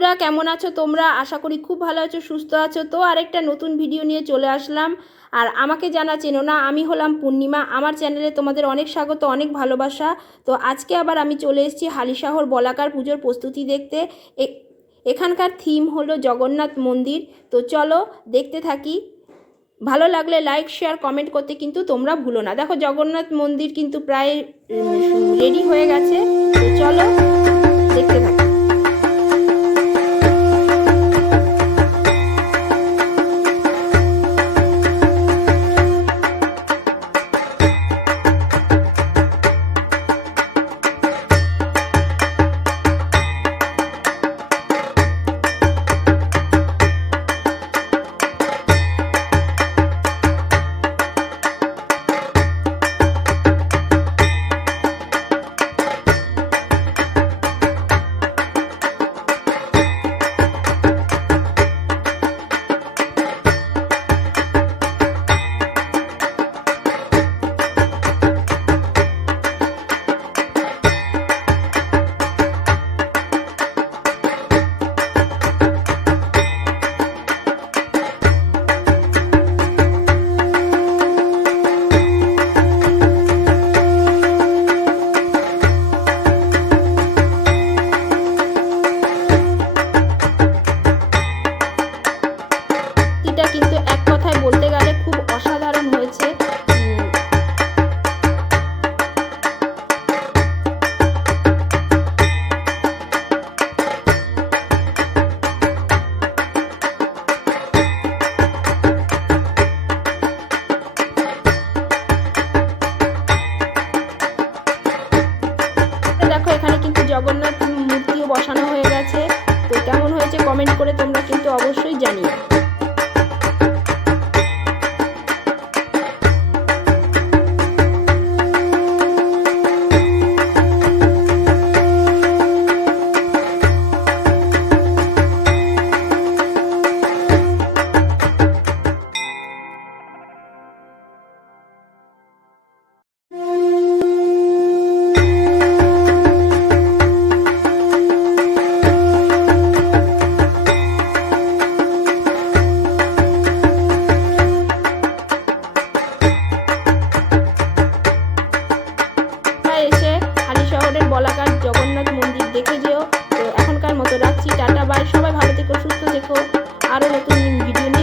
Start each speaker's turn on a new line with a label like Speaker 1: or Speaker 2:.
Speaker 1: বন্ধুরা, কেমন আছো তোমরা? আশা করি খুব ভালো আছো, সুস্থ আছো। তো আরেকটা নতুন ভিডিও নিয়ে চলে আসলাম। আর আমাকে জানা চেনো না, আমি হলাম পূর্ণিমা। আমার চ্যানেলে তোমাদের অনেক স্বাগত, অনেক ভালোবাসা। তো আজকে আবার আমি চলে এসেছি হালিশহর বলাকার পুজোর প্রস্তুতি দেখতে। এখানকার থিম হলো জগন্নাথ মন্দির। তো চলো দেখতে থাকি। ভালো লাগলে লাইক শেয়ার কমেন্ট করতে কিন্তু তোমরা ভুলো না। দেখো জগন্নাথ মন্দির কিন্তু প্রায় রেডি হয়ে গেছে। তো চলো দেখতে থাকি। কিন্তু অবশ্যই জানিও। দেখে যেও। তো এখনকার মতো রাখছি, টাটা বাই সবাই ভালো থেকো, সুস্থ থেকো। আরও নতুন ভিডিও নিয়ে